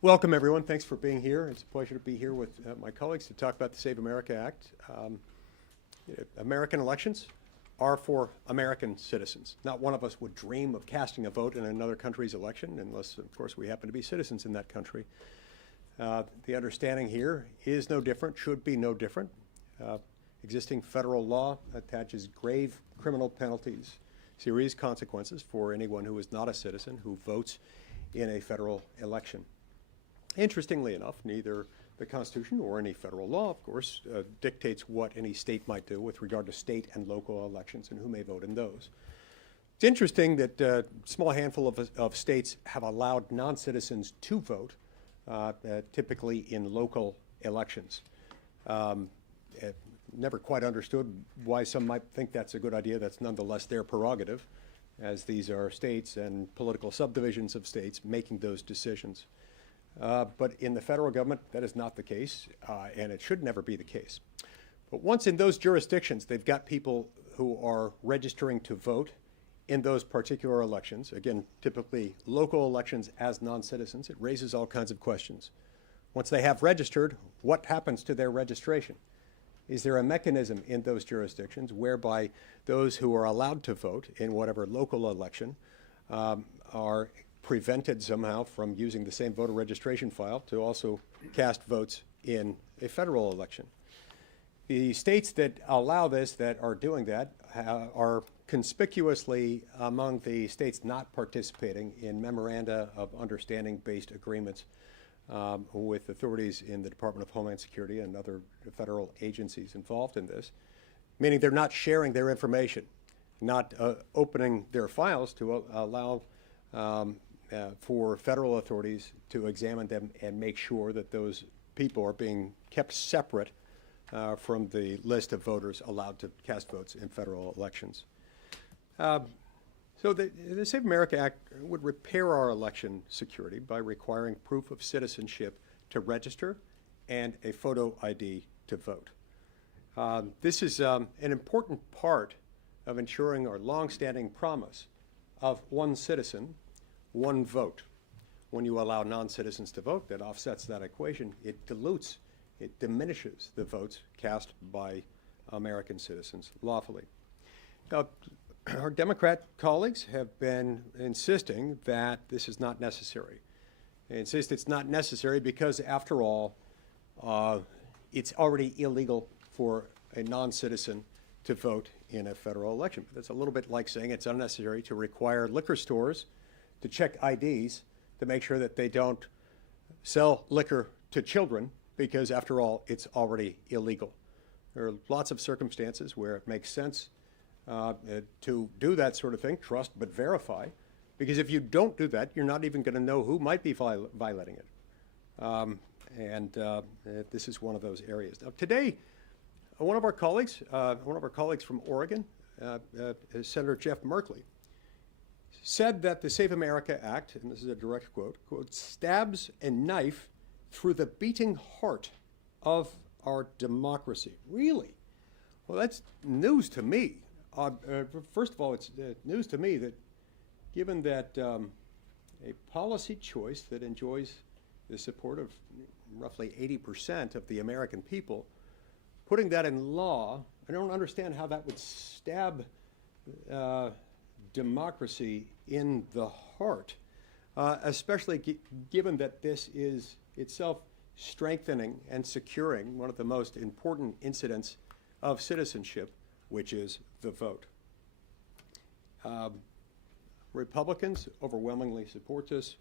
Welcome, everyone. Thanks for being here. It's a pleasure to be here with my colleagues to talk about the Save America Act. American elections are for American citizens. Not one of us would dream of casting a vote in another country's election unless, of course, we happen to be citizens in that country. The understanding here is no different, should be no different. Existing federal law attaches grave criminal penalties, serious consequences for anyone who is not a citizen who votes in a federal election. Interestingly enough, neither the Constitution or any federal law, of course, dictates what any state might do with regard to state and local elections and who may vote in those. It's interesting that a small handful of states have allowed non-citizens to vote, typically in local elections. Never quite understood why some might think that's a good idea. That's nonetheless their prerogative, as these are states and political subdivisions of states making those decisions. But in the federal government, that is not the case, and it should never be the case. But once in those jurisdictions, they've got people who are registering to vote in those particular elections, again, typically local elections as non-citizens. It raises all kinds of questions. Once they have registered, what happens to their registration? Is there a mechanism in those jurisdictions whereby those who are allowed to vote in whatever local election are prevented somehow from using the same voter registration file to also cast votes in a federal election? The states that allow this, that are doing that, are conspicuously among the states not participating in memoranda of understanding-based agreements with authorities in the Department of Homeland Security and other federal agencies involved in this, meaning they're not sharing their information, not opening their files to allow for federal authorities to examine them and make sure that those people are being kept separate from the list of voters allowed to cast votes in federal elections. So the Save America Act would repair our election security by requiring proof of citizenship to register and a photo ID to vote. This is an important part of ensuring our longstanding promise of one citizen, one vote. When you allow non-citizens to vote, that offsets that equation. It dilutes, it diminishes the votes cast by American citizens lawfully. Now, our Democrat colleagues have been insisting that this is not necessary. They insist it's not necessary because, after all, it's already illegal for a non-citizen to vote in a federal election. That's a little bit like saying it's unnecessary to require liquor stores to check IDs to make sure that they don't sell liquor to children because, after all, it's already illegal. There are lots of circumstances where it makes sense to do that sort of thing, trust but verify, because if you don't do that, you're not even going to know who might be violating it. This is one of those areas. Now, today, one of our colleagues from Oregon, Senator Jeff Merkley, said that the Save America Act, and this is a direct quote, stabs a knife through the beating heart of our democracy. Really? Well, that's news to me. First of all, it's news to me that given that a policy choice that enjoys the support of roughly 80% of the American people, putting that in law, I don't understand how that would stab democracy in the heart, especially given that this is itself strengthening and securing one of the most important incidents of citizenship, which is the vote. Republicans overwhelmingly support this.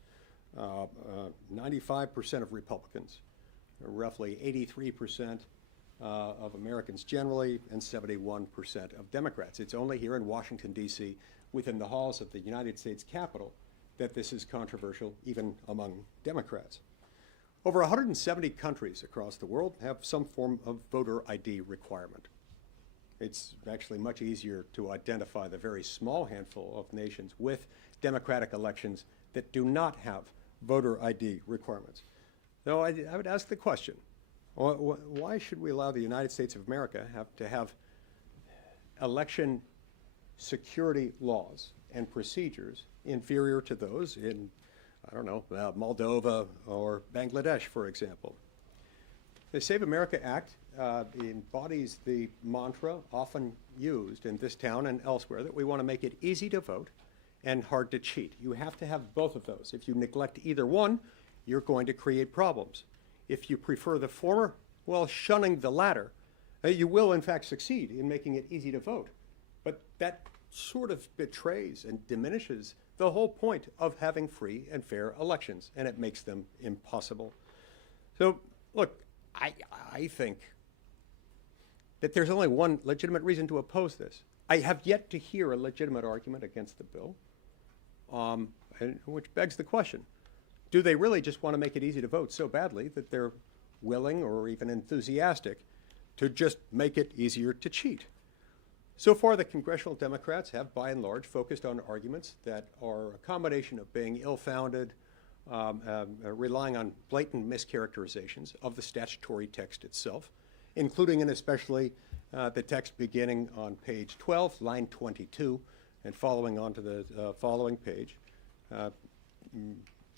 95% of Republicans, roughly 83% of Americans generally, and 71% of Democrats. It's only here in Washington, D.C., within the halls of the United States Capitol, that this is controversial, even among Democrats. Over 170 countries across the world have some form of voter ID requirement. It's actually much easier to identify the very small handful of nations with democratic elections that do not have voter ID requirements. So I would ask the question, why should we allow the United States of America to have election security laws and procedures inferior to those in I don't know, Moldova or Bangladesh, for example. The Save America Act embodies the mantra often used in this town and elsewhere that we want to make it easy to vote and hard to cheat. You have to have both of those. If you neglect either one, you're going to create problems. If you prefer the former, while shunning the latter, you will in fact succeed in making it easy to vote. But that sort of betrays and diminishes the whole point of having free and fair elections, and it makes them impossible. So, look, I think that there's only one legitimate reason to oppose this. I have yet to hear a legitimate argument against the bill, which begs the question, do they really just want to make it easy to vote so badly that they're willing or even enthusiastic to just make it easier to cheat? So far, the congressional Democrats have, by and large, focused on arguments that are a combination of being ill-founded, relying on blatant mischaracterizations of the statutory text itself, including and especially the text beginning on page 12, line 22, and following on to the following page,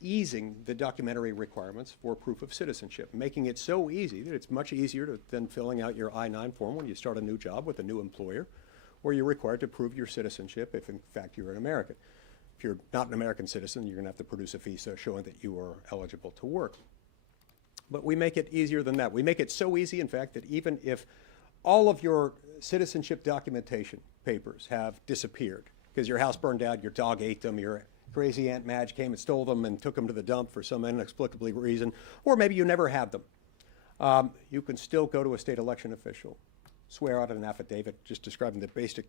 easing the documentary requirements for proof of citizenship, making it so easy that it's much easier than filling out your I-9 form when you start a new job with a new employer, where you're required to prove your citizenship if, in fact, you're an American. If you're not an American citizen, you're going to have to produce a visa showing that you are eligible to work. But we make it easier than that. We make it so easy, in fact, that even if all of your citizenship documentation papers have disappeared because your house burned down, your dog ate them, your crazy Aunt Madge came and stole them and took them to the dump for some inexplicable reason, or maybe you never had them, you can still go to a state election official, swear out an affidavit just describing the basic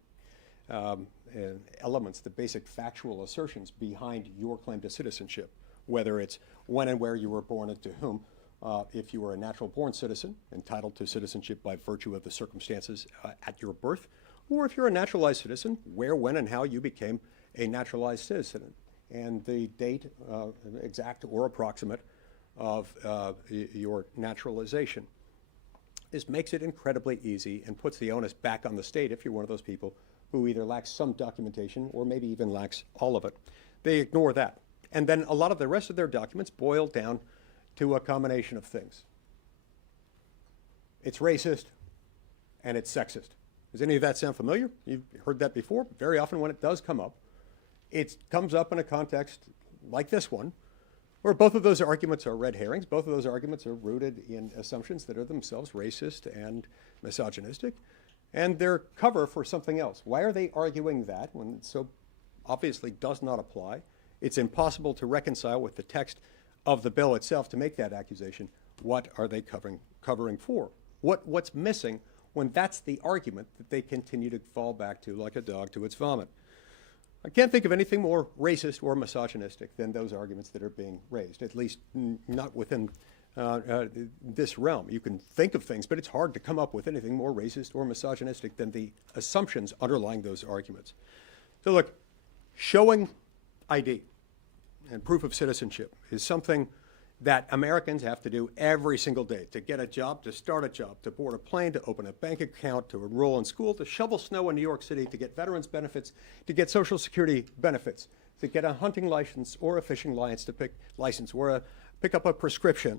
elements, the basic factual assertions behind your claim to citizenship, whether it's when and where you were born and to whom. If you were a natural-born citizen, entitled to citizenship by virtue of the circumstances at your birth, or if you're a naturalized citizen, where, when, and how you became a naturalized citizen, and the date, exact or approximate, of your naturalization. This makes it incredibly easy and puts the onus back on the state if you're one of those people who either lacks some documentation or maybe even lacks all of it. They ignore that. And then a lot of the rest of their documents boil down to a combination of things. It's racist and it's sexist. Does any of that sound familiar? You've heard that before. Very often when it does come up, it comes up in a context like this one, where both of those arguments are red herrings. Both of those arguments are rooted in assumptions that are themselves racist and misogynistic, and they're cover for something else. Why are they arguing that when it so obviously does not apply? It's impossible to reconcile with the text of the bill itself to make that accusation. What are they covering for? What's missing when that's the argument that they continue to fall back to like a dog to its vomit? I can't think of anything more racist or misogynistic than those arguments that are being raised, at least not within this realm. You can think of things, but it's hard to come up with anything more racist or misogynistic than the assumptions underlying those arguments. So look, showing ID and proof of citizenship is something that Americans have to do every single day to get a job, to start a job, to board a plane, to open a bank account, to enroll in school, to shovel snow in New York City, to get veterans benefits, to get Social Security benefits, to get a hunting license or a fishing license or pick up a prescription,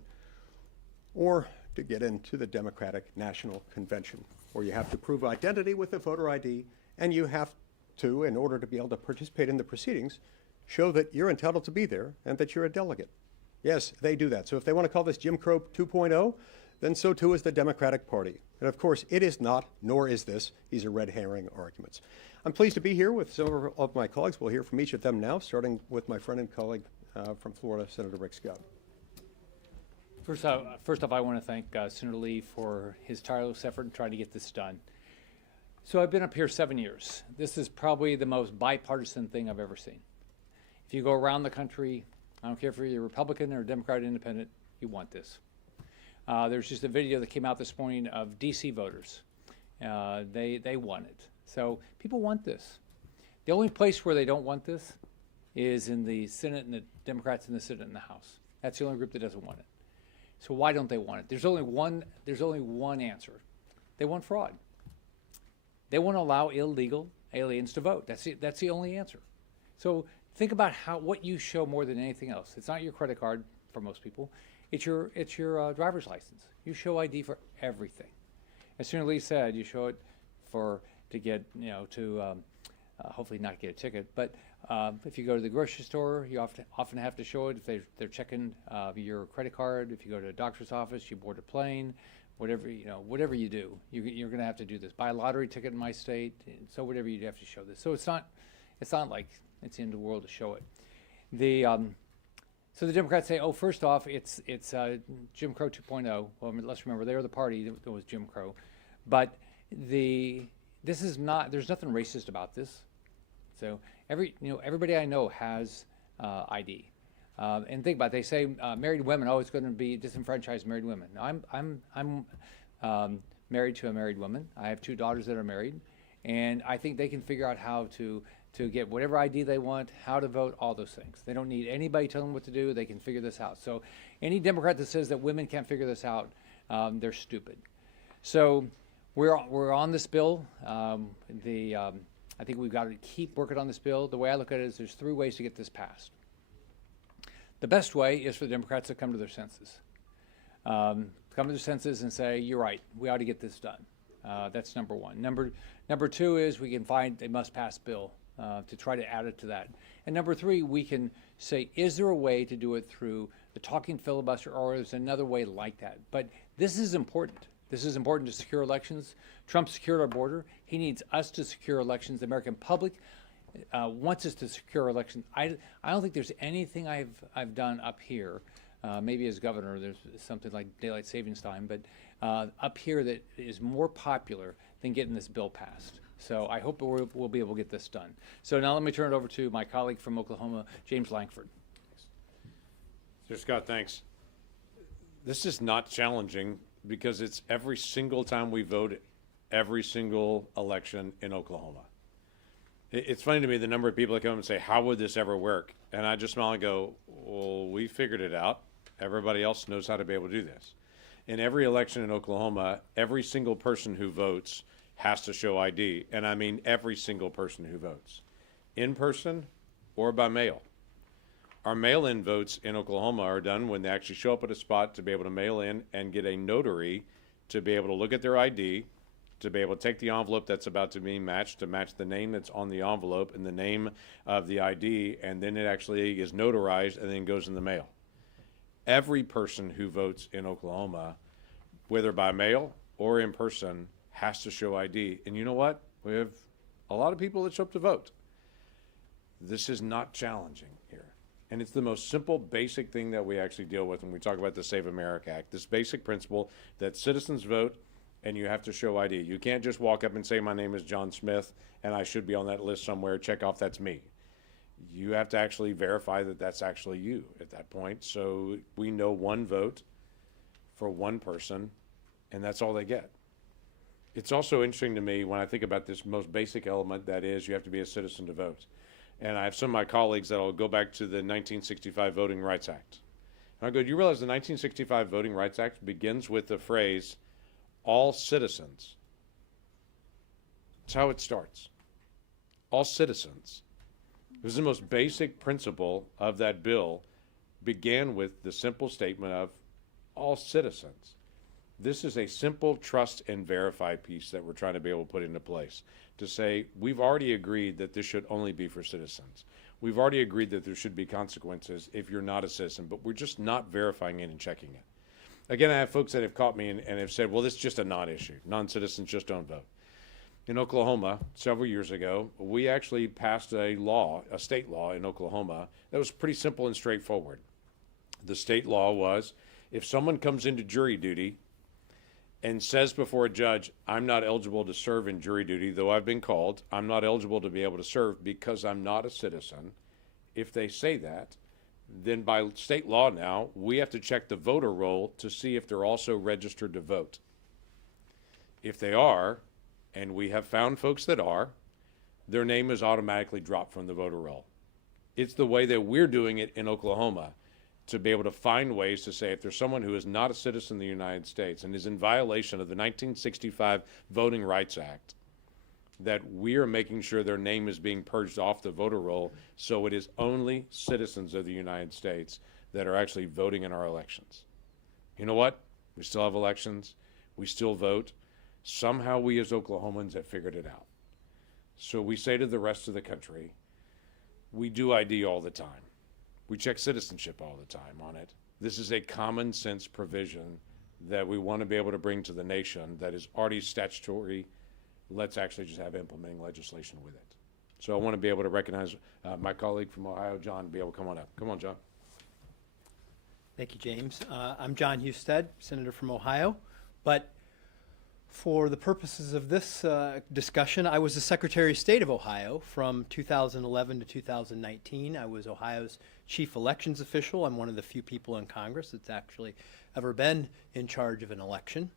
or to get into the Democratic National Convention, where you have to prove identity with a voter ID, and you have to, in order to be able to participate in the proceedings, show that you're entitled to be there and that you're a delegate. Yes, they do that. So if they want to call this Jim Crow 2.0, then so too is the Democratic Party. And of course, it is not, nor is this. These are red herring arguments. I'm pleased to be here with some of my colleagues. We'll hear from each of them now, starting with my friend and colleague from Florida, Senator Rick Scott. First off, I want to thank Senator Lee for his tireless effort in trying to get this done. So I've been up here 7 years. This is probably the most bipartisan thing I've ever seen. If you go around the country, I don't care if you're a Republican or Democrat or Independent, you want this. There's just a video that came out this morning of DC voters. They want it. So people want this. The only place where they don't want this is in the Senate, and the Democrats in the Senate and the House. That's the only group that doesn't want it. So why don't they want it? There's only one answer. They want fraud. They want to allow illegal aliens to vote. That's the only answer. So think about what you show more than anything else. It's not your credit card for most people. It's your driver's license. You show ID for everything. As Senator Lee said, you show it to get, to hopefully not get a ticket. But if you go to the grocery store, you often have to show it. If they're checking your credit card, if you go to a doctor's office, you board a plane, whatever you do, you're going to have to do this. Buy a lottery ticket in my state, and so whatever you have to show this. So it's not like it's the end of the world to show it. So the Democrats say, oh, first off, it's Jim Crow 2.0. Well, I mean, let's remember, they were the party that was Jim Crow. But there's nothing racist about this. So everybody I know has ID. And think about it, they say married women, oh, it's going to be disenfranchised married women. I'm married to a married woman. I have 2 daughters that are married. And I think they can figure out how to get whatever ID they want, how to vote, all those things. They don't need anybody telling them what to do. They can figure this out. So any Democrat that says that women can't figure this out, they're stupid. So we're on this bill. I think we've got to keep working on this bill. The way I look at it is there's 3 ways to get this passed. The best way is for the Democrats to come to their senses. Come to their senses and say, you're right, we ought to get this done. That's number 1. Number 2 is we can find a must-pass bill to try to add it to that. And number 3, we can say, is there a way to do it through the talking filibuster, or is there another way like that? But this is important. This is important to secure elections. Trump secured our border. He needs us to secure elections. The American public wants us to secure elections. I don't think there's anything I've done up here. Maybe as governor, there's something like daylight savings time, but up here that is more popular than getting this bill passed. So I hope we'll be able to get this done. So now let me turn it over to my colleague from Oklahoma, James Lankford. Sir Scott, thanks. This is not challenging because it's every single time we vote, every single election in Oklahoma. It's funny to me the number of people that come and say, how would this ever work? And I just smile and go, well, we figured it out. Everybody else knows how to be able to do this. In every election in Oklahoma, every single person who votes has to show ID. And I mean every single person who votes, in person or by mail. Our mail-in votes in Oklahoma are done when they actually show up at a spot to be able to mail in and get a notary to be able to look at their ID, to be able to take the envelope that's about to be matched, to match the name that's on the envelope and the name of the ID, and then it actually is notarized and then goes in the mail. Every person who votes in Oklahoma, whether by mail or in person, has to show ID. And you know what? We have a lot of people that show up to vote. This is not challenging here. And it's the most simple, basic thing that we actually deal with when we talk about the Save America Act. This basic principle that citizens vote and you have to show ID. You can't just walk up and say, my name is John Smith and I should be on that list somewhere, check off that's me. You have to actually verify that that's actually you at that point. So we know one vote for one person, and that's all they get. It's also interesting to me when I think about this most basic element, that is you have to be a citizen to vote. And I have some of my colleagues that will go back to the 1965 Voting Rights Act. And I go, do you realize the 1965 Voting Rights Act begins with the phrase, all citizens? That's how it starts. All citizens. It was the most basic principle of that bill, began with the simple statement of all citizens. This is a simple trust and verify piece that we're trying to be able to put into place to say we've already agreed that this should only be for citizens. We've already agreed that there should be consequences if you're not a citizen, but we're just not verifying it and checking it. Again, I have folks that have caught me and have said, well, this is just a non-issue. Non-citizens just don't vote. In Oklahoma, several years ago, we actually passed a law, a state law in Oklahoma that was pretty simple and straightforward. The state law was, if someone comes into jury duty and says before a judge, I'm not eligible to serve in jury duty, though I've been called, I'm not eligible to be able to serve because I'm not a citizen. If they say that, then by state law now, we have to check the voter roll to see if they're also registered to vote. If they are, and we have found folks that are, their name is automatically dropped from the voter roll. It's the way that we're doing it in Oklahoma, to be able to find ways to say if there's someone who is not a citizen of the United States and is in violation of the 1965 Voting Rights Act, that we are making sure their name is being purged off the voter roll, so it is only citizens of the United States that are actually voting in our elections. You know what? We still have elections. We still vote. Somehow we as Oklahomans have figured it out. So we say to the rest of the country, we do ID all the time. We check citizenship all the time on it. This is a common sense provision that we want to be able to bring to the nation that is already statutory. Let's actually just have implementing legislation with it. So I want to be able to recognize my colleague from Ohio, John, be able to come on up. Come on, John. Thank you, James. I'm John Husted, Senator from Ohio. But for the purposes of this discussion, I was the Secretary of State of Ohio from 2011 to 2019. I was Ohio's chief elections official. I'm one of the few people in Congress that's actually ever been in charge of an election.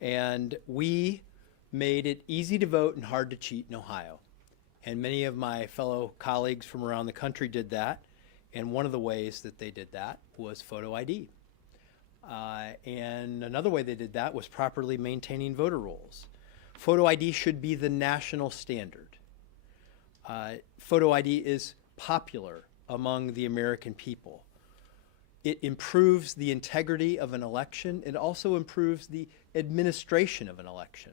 And we made it easy to vote and hard to cheat in Ohio. And many of my fellow colleagues from around the country did that. And one of the ways that they did that was photo ID. And another way they did that was properly maintaining voter rolls. Photo ID should be the national standard. Photo ID is popular among the American people. It improves the integrity of an election. It also improves the administration of an election.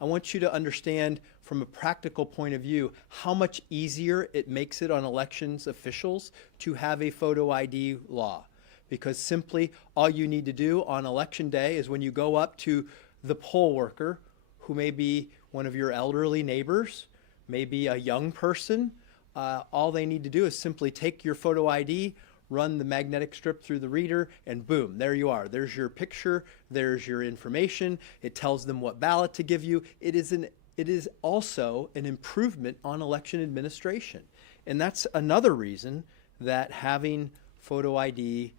I want you to understand from a practical point of view how much easier it makes it on elections officials to have a photo ID law. Because simply all you need to do on election day is when you go up to the poll worker, who may be one of your elderly neighbors, maybe a young person, all they need to do is simply take your photo ID, run the magnetic strip through the reader, and boom, there you are. There's your picture, there's your information. It tells them what ballot to give you. It is also an improvement on election administration. And that's another reason that having photo ID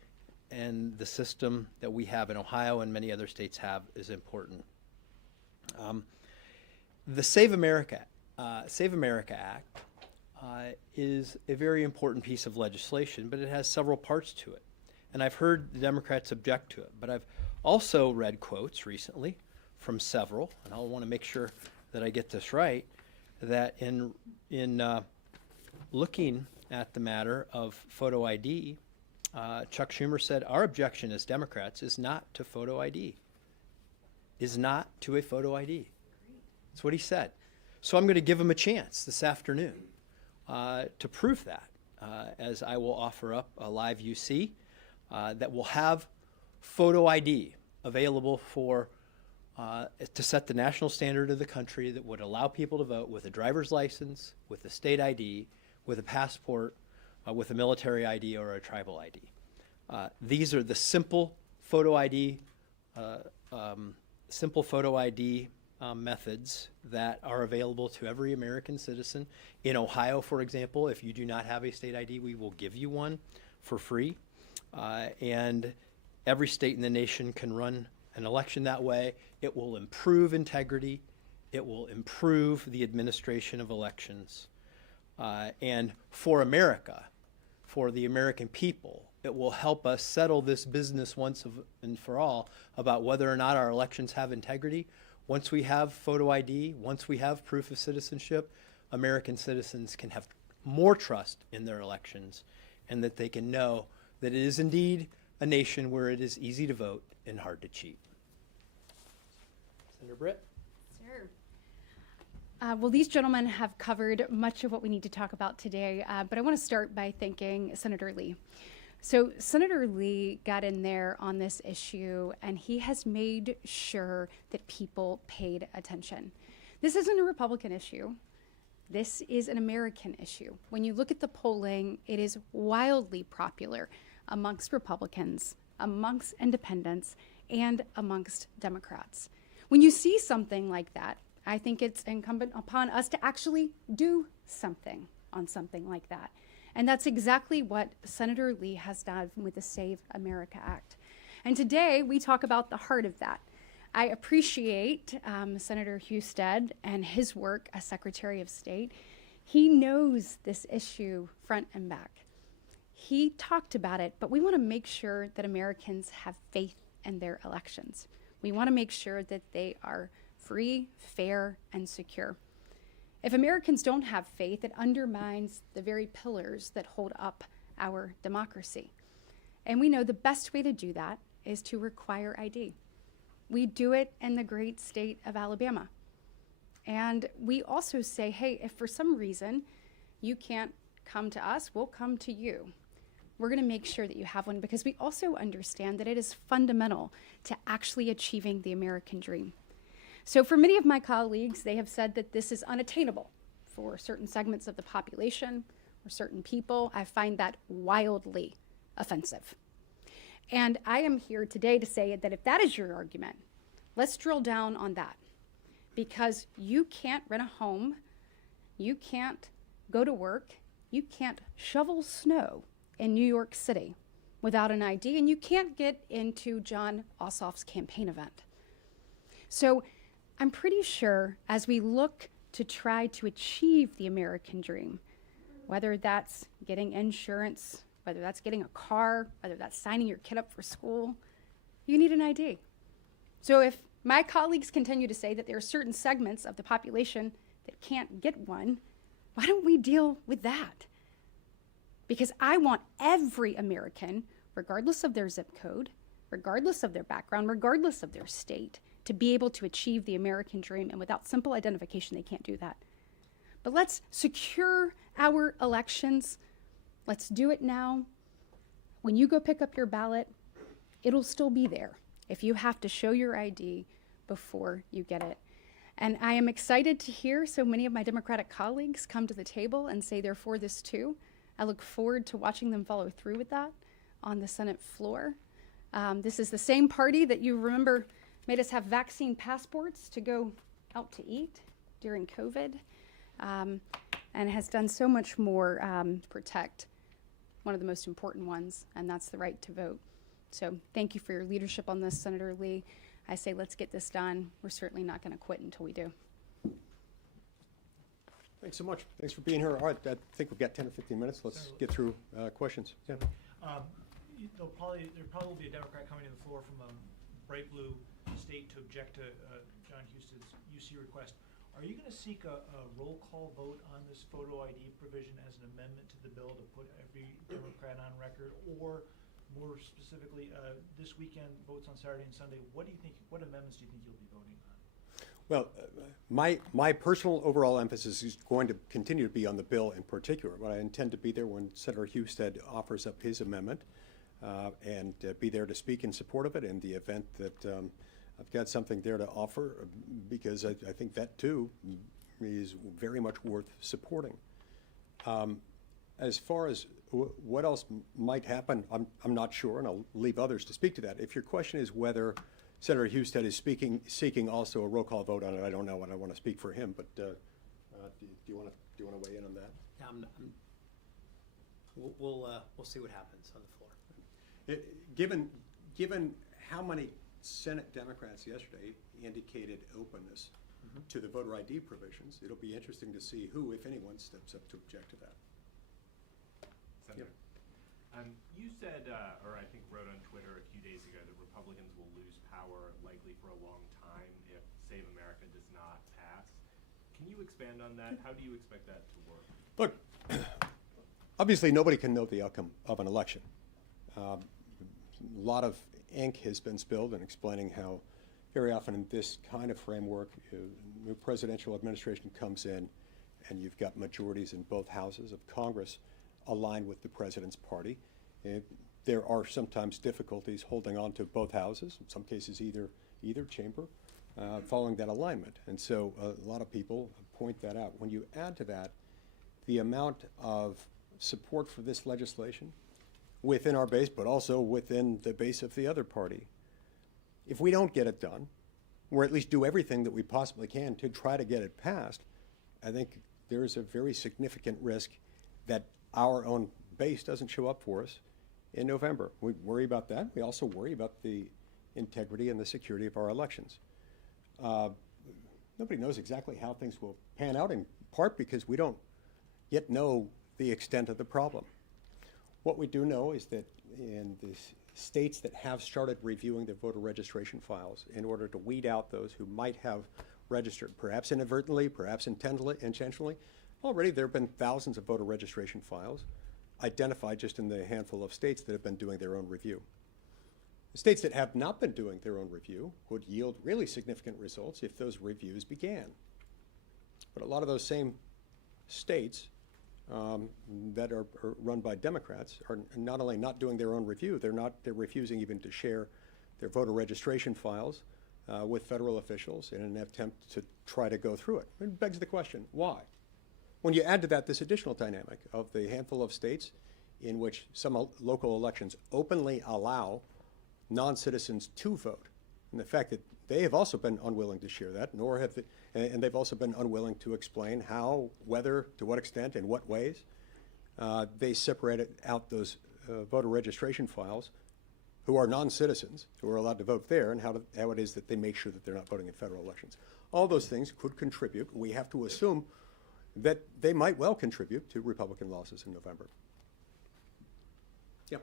and the system that we have in Ohio and many other states have is important. The Save America Act is a very important piece of legislation, but it has several parts to it. And I've heard the Democrats object to it, but I've also read quotes recently from several, and I want to make sure that I get this right, that in looking at the matter of photo ID, Chuck Schumer said, our objection as Democrats is not to photo ID, is not to a photo ID. That's what he said. So I'm going to give him a chance this afternoon to prove that, as I will offer up a live UC that will have photo ID available for to set the national standard of the country that would allow people to vote with a driver's license, with a state ID, with a passport, with a military ID or a tribal ID. These are the simple photo ID methods that are available to every American citizen. In Ohio, for example, if you do not have a state ID, we will give you one for free. And every state in the nation can run an election that way. It will improve integrity. It will improve the administration of elections. And for America, for the American people, it will help us settle this business once and for all about whether or not our elections have integrity. Once we have photo ID, once we have proof of citizenship, American citizens can have more trust in their elections and that they can know that it is indeed a nation where it is easy to vote and hard to cheat. Senator Britt? Sure. Well, these gentlemen have covered much of what we need to talk about today, but I want to start by thanking Senator Lee. So Senator Lee got in there on this issue, and he has made sure that people paid attention. This isn't a Republican issue. This is an American issue. When you look at the polling, it is wildly popular amongst Republicans, amongst independents, and amongst Democrats. When you see something like that, I think it's incumbent upon us to actually do something on something like that. And that's exactly what Senator Lee has done with the Save America Act. And today we talk about the heart of that. I appreciate Senator Husted and his work as Secretary of State. He knows this issue front and back. He talked about it, but we want to make sure that Americans have faith in their elections. We want to make sure that they are free, fair, and secure. If Americans don't have faith, it undermines the very pillars that hold up our democracy. And we know the best way to do that is to require ID. We do it in the great state of Alabama. And we also say, hey, if for some reason you can't come to us, we'll come to you. We're going to make sure that you have one because we also understand that it is fundamental to actually achieving the American dream. So for many of my colleagues, they have said that this is unattainable for certain segments of the population or certain people. I find that wildly offensive. And I am here today to say that if that is your argument, let's drill down on that. Because you can't rent a home, you can't go to work, you can't shovel snow in New York City without an ID, and you can't get into Jon Ossoff's campaign event. So I'm pretty sure as we look to try to achieve the American dream, whether that's getting insurance, whether that's getting a car, whether that's signing your kid up for school, you need an ID. So if my colleagues continue to say that there are certain segments of the population that can't get one, why don't we deal with that? Because I want every American, regardless of their zip code, regardless of their background, regardless of their state, to be able to achieve the American dream. And without simple identification, they can't do that. But let's secure our elections. Let's do it now. When you go pick up your ballot, it'll still be there if you have to show your ID before you get it. And I am excited to hear so many of my Democratic colleagues come to the table and say they're for this too. I look forward to watching them follow through with that on the Senate floor. This is the same party that you remember made us have vaccine passports to go out to eat during COVID, and has done so much more to protect one of the most important ones, and that's the right to vote. So thank you for your leadership on this, Senator Lee. I say let's get this done. We're certainly not going to quit until we do. Thanks so much. Thanks for being here. All right, I think we've got 10 or 15 minutes. Let's get through questions. Yeah. There'll probably be a Democrat coming to the floor from a bright blue state to object to John Huston's UC request. Are you going to seek a roll call vote on this photo ID provision as an amendment to the bill to put every Democrat on record, or more specifically, this weekend votes on Saturday and Sunday? What amendments do you think you'll be voting on? Well, my personal overall emphasis is going to continue to be on the bill in particular, but I intend to be there when Senator Husted offers up his amendment and be there to speak in support of it in the event that I've got something there to offer, because I think that too is very much worth supporting. As far as what else might happen, I'm not sure, and I'll leave others to speak to that. If your question is whether Senator Husted is seeking also a roll call vote on it, I don't know, and I want to speak for him, but do you want to weigh in on that? Yeah, we'll see what happens on the floor. Given how many Senate Democrats yesterday indicated openness to the voter ID provisions, it'll be interesting to see who, if anyone, steps up to object to that. Senator, you said, or I think wrote on Twitter a few days ago, that Republicans will lose power likely for a long time if Save America does not pass. Can you expand on that? How do you expect that to work? Look, obviously nobody can know the outcome of an election. A lot of ink has been spilled in explaining how very often in this kind of framework, the presidential administration comes in and you've got majorities in both houses of Congress aligned with the president's party. There are sometimes difficulties holding on to both houses, in some cases either chamber, following that alignment. And so a lot of people point that out. When you add to that the amount of support for this legislation within our base, but also within the base of the other party, if we don't get it done, or at least do everything that we possibly can to try to get it passed, I think there's a very significant risk that our own base doesn't show up for us in November. We worry about that. We also worry about the integrity and the security of our elections. Nobody knows exactly how things will pan out, in part because we don't yet know the extent of the problem. What we do know is that in the states that have started reviewing the voter registration files in order to weed out those who might have registered, perhaps inadvertently, perhaps intentionally. Already there have been thousands of voter registration files identified just in the handful of states that have been doing their own review. The states that have not been doing their own review would yield really significant results if those reviews began. But a lot of those same states that are run by Democrats are not only not doing their own review, they're refusing even to share their voter registration files with federal officials in an attempt to try to go through it. It begs the question, why? When you add to that this additional dynamic of the handful of states in which some local elections openly allow non-citizens to vote, and the fact that they have also been unwilling to share that, and they've also been unwilling to explain how, whether, to what extent, in what ways they separated out those voter registration files who are non-citizens, who are allowed to vote there, and how it is that they make sure that they're not voting in federal elections. All those things could contribute. We have to assume that they might well contribute to Republican losses in November. Yeah.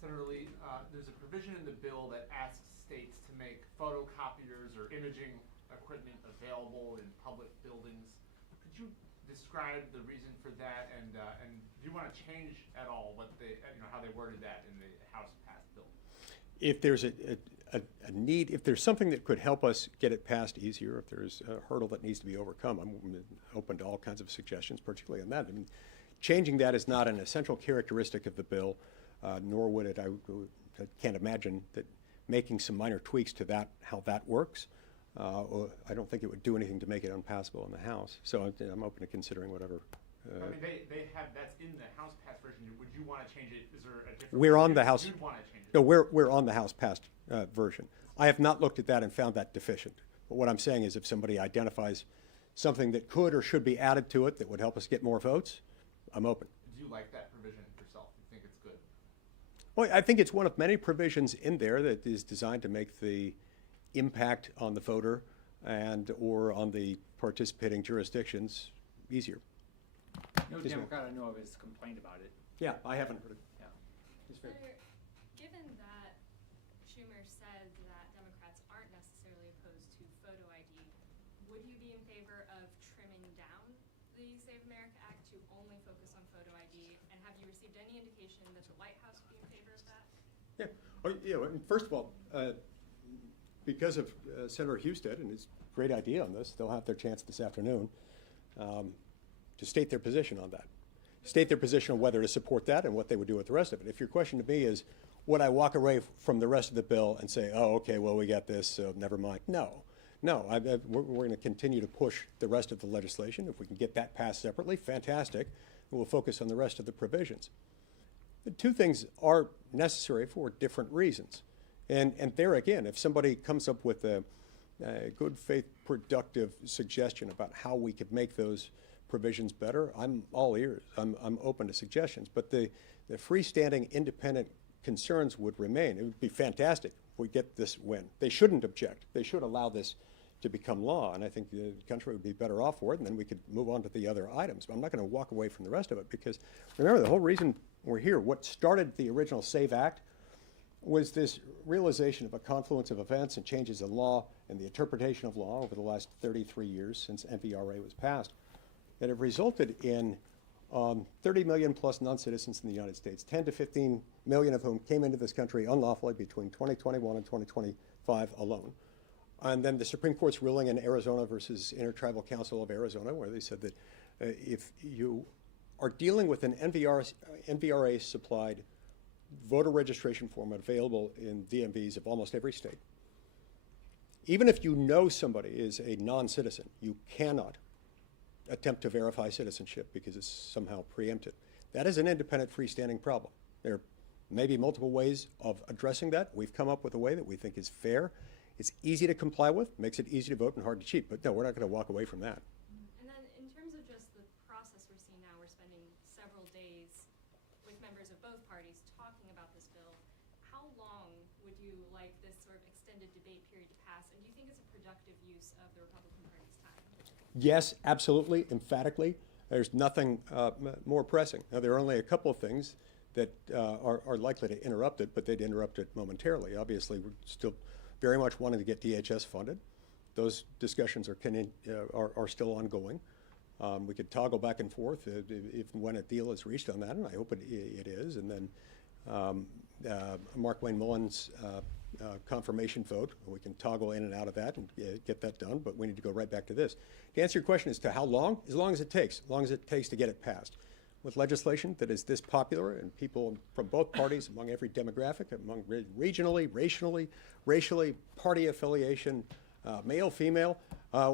Senator Lee, there's a provision in the bill that asks states to make photocopiers or imaging equipment available in public buildings. Could you describe the reason for that, and do you want to change at all what they, how they worded that in the House passed bill? If there's a need, if there's something that could help us get it passed easier, if there's a hurdle that needs to be overcome, I'm open to all kinds of suggestions, particularly on that. I mean, changing that is not an essential characteristic of the bill, nor would it, I can't imagine that making some minor tweaks to that, how that works, I don't think it would do anything to make it unpassable in the House. So I'm open to considering whatever. I mean, they have, that's in the House passed version. Would you want to change it? Is there a different? We're on the House. You'd want to change it. No, we're on the House passed version. I have not looked at that and found that deficient. But what I'm saying is if somebody identifies something that could or should be added to it that would help us get more votes, I'm open. Do you like that provision yourself? You think it's good? Well, I think it's one of many provisions in there that is designed to make the impact on the voter and or on the participating jurisdictions easier. No Yes, ma'am. Democrat I know of has complained about it. Yeah, I haven't heard it. Yeah. Senator, given that Schumer said that Democrats aren't necessarily opposed to photo ID, would you be in favor of trimming down the Save America Act to only focus on photo ID? And have you received any indication that the White House would be in favor of that? Yeah. Oh, yeah. I mean, first of all, because of Senator Husted and his great idea on this, they'll have their chance this afternoon to state their position on that. State their position on whether to support that and what they would do with the rest of it. If your question to me is, would I walk away from the rest of the bill and say, oh, okay, well, we got this, so never mind? No. No, we're going to continue to push the rest of the legislation. If we can get that passed separately, fantastic. We'll focus on the rest of the provisions. The two things are necessary for different reasons. And there again, if somebody comes up with a good faith, productive suggestion about how we could make those provisions better, I'm all ears. I'm open to suggestions. But the freestanding independent concerns would remain. It would be fantastic if we get this win. They shouldn't object. They should allow this to become law, and I think the country would be better off for it, and then we could move on to the other items. But I'm not going to walk away from the rest of it because, remember, the whole reason we're here, what started the original SAVE Act was this realization of a confluence of events and changes in law and the interpretation of law over the last 33 years since NVRA was passed that have resulted in 30 million plus non-citizens in the United States, 10 to 15 million of whom came into this country unlawfully between 2021 and 2025 alone. And then the Supreme Court's ruling in Arizona versus Intertribal Council of Arizona, where they said that if you are dealing with an NVRA-supplied voter registration form available in DMVs of almost every state, even if you know somebody is a non-citizen, you cannot attempt to verify citizenship because it's somehow preempted. That is an independent freestanding problem. There may be multiple ways of addressing that. We've come up with a way that we think is fair. It's easy to comply with, makes it easy to vote and hard to cheat. But no, we're not going to walk away from that. And then in terms of just the process we're seeing now, we're spending several days with members of both parties talking about this bill. How long would you like this sort of extended debate period to pass? And do you think it's a productive use of the Republican Party's time? Yes, absolutely, emphatically. There's nothing more pressing. Now, there are only a couple of things that are likely to interrupt it, but they'd interrupt it momentarily. Obviously, we're still very much wanting to get DHS funded. those discussions are still ongoing. We could toggle back and forth if and when a deal is reached on that, and I hope it is. And then Mark Wayne Mullins' confirmation vote, we can toggle in and out of that and get that done, but we need to go right back to this. To answer your question as to how long, as long as it takes to get it passed. With legislation that is this popular and people from both parties, among every demographic, among regionally, racially, party affiliation, male, female,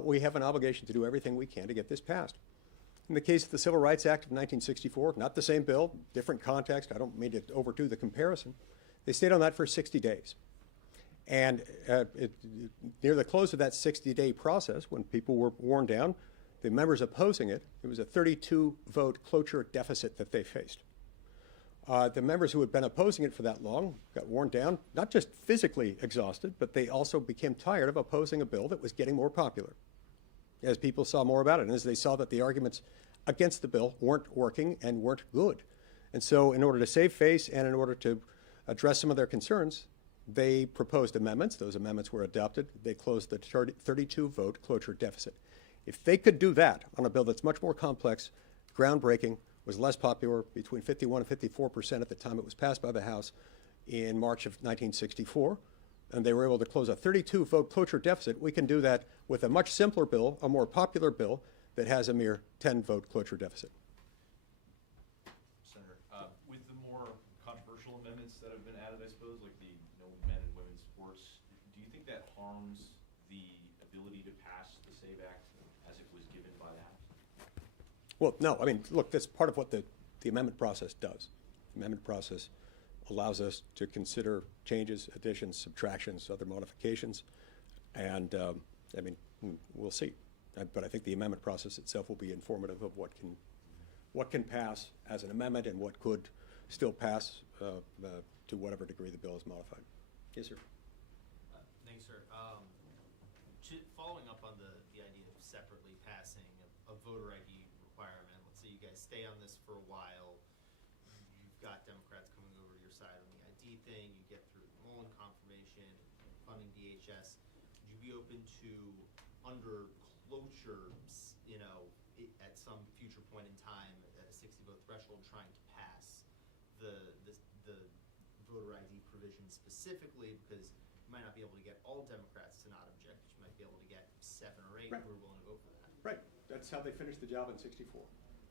we have an obligation to do everything we can to get this passed. In the case of the Civil Rights Act of 1964, not the same bill, different context, I don't mean to overdo the comparison, they stayed on that for 60 days. And near the close of that 60-day process, when people were worn down, the members opposing it, it was a 32-vote cloture deficit that they faced. The members who had been opposing it for that long got worn down, not just physically exhausted, but they also became tired of opposing a bill that was getting more popular as people saw more about it and as they saw that the arguments against the bill weren't working and weren't good. And so in order to save face and in order to address some of their concerns, they proposed amendments. Those amendments were adopted. They closed the 32-vote cloture deficit. If they could do that on a bill that's much more complex, groundbreaking, was less popular, between 51 and 54% at the time it was passed by the House in March of 1964, and they were able to close a 32-vote cloture deficit, we can do that with a much simpler bill, a more popular bill that has a mere 10-vote cloture deficit. Senator, with the more controversial amendments that have been added, I suppose, like the men and women's sports, do you think that harms the ability to pass the SAVE Act as it was given by the House? Well, no, I mean, look, that's part of what the amendment process does. The amendment process allows us to consider changes, additions, subtractions, other modifications, and I mean, we'll see. But I think the amendment process itself will be informative of what can pass as an amendment and what could still pass to whatever degree the bill is modified. Yes, sir. Thanks, sir. Following up on the idea of separately passing a voter ID requirement, let's say you guys stay on this for a while, you've got Democrats coming over to your side on the ID thing, you get through the Mullen confirmation, funding DHS, would you be open to, under cloture, at some future point in time, at a 60-vote threshold, trying to pass the voter ID provision specifically, because you might not be able to get all Democrats to not object, but you might be able to get 7 or 8 Right. who are willing to vote for that. Right. That's how they finished the job in '64.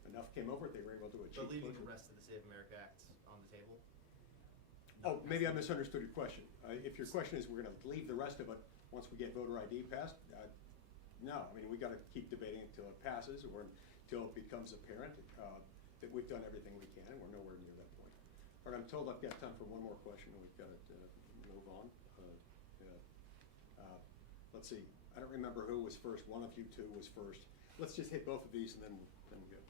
Enough came over, they were able to achieve. But leaving the closure. rest of the Save America Act on the table? Oh, maybe I misunderstood your question. If your question is we're going to leave the rest of it once we get voter ID passed, no. I mean, we got to keep debating until it passes or until it becomes apparent that we've done everything we can, and we're nowhere near that point. All right, I'm told I've got time for one more question, and we've got to move on. Let's see. I don't remember who was first. One of you two was first. Let's just hit both of these, and then we'll go.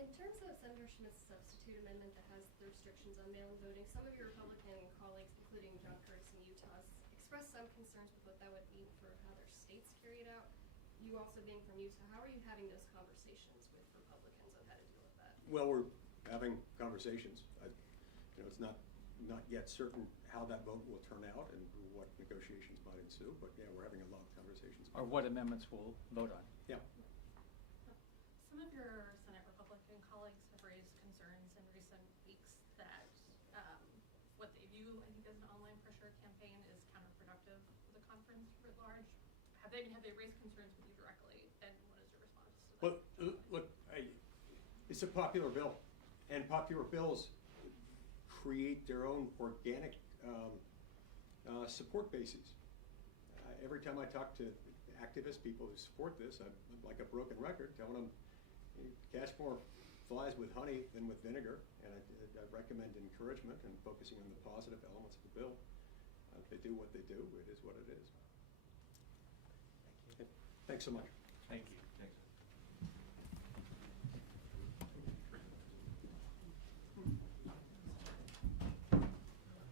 In terms of Senator Schmidt's substitute amendment that has the restrictions on mail-in voting, some of your Republican colleagues, including John Curtis in Utah, expressed some concerns with what that would mean for how their states carry it out. You also being from Utah, how are you having those conversations with Republicans on how to deal with that? Well, we're having conversations. It's not yet certain how that vote will turn out and what negotiations might ensue, but yeah, we're having a lot of conversations. Or what amendments we'll vote on. Yeah. Some of your Senate Republican colleagues have raised concerns in recent weeks that what they view, I think, as an online pressure campaign is counterproductive for the conference writ large. Have they raised concerns with you directly, and what is your response to that? Well, look, it's a popular bill, and popular bills create their own organic support bases. Every time I talk to activists, people who support this, I'm like a broken record, telling them catch more flies with honey than with vinegar, and I recommend encouragement and focusing on the positive elements of the bill. If they do what they do, it is what it is. Thank you. Thanks so much. Thank you.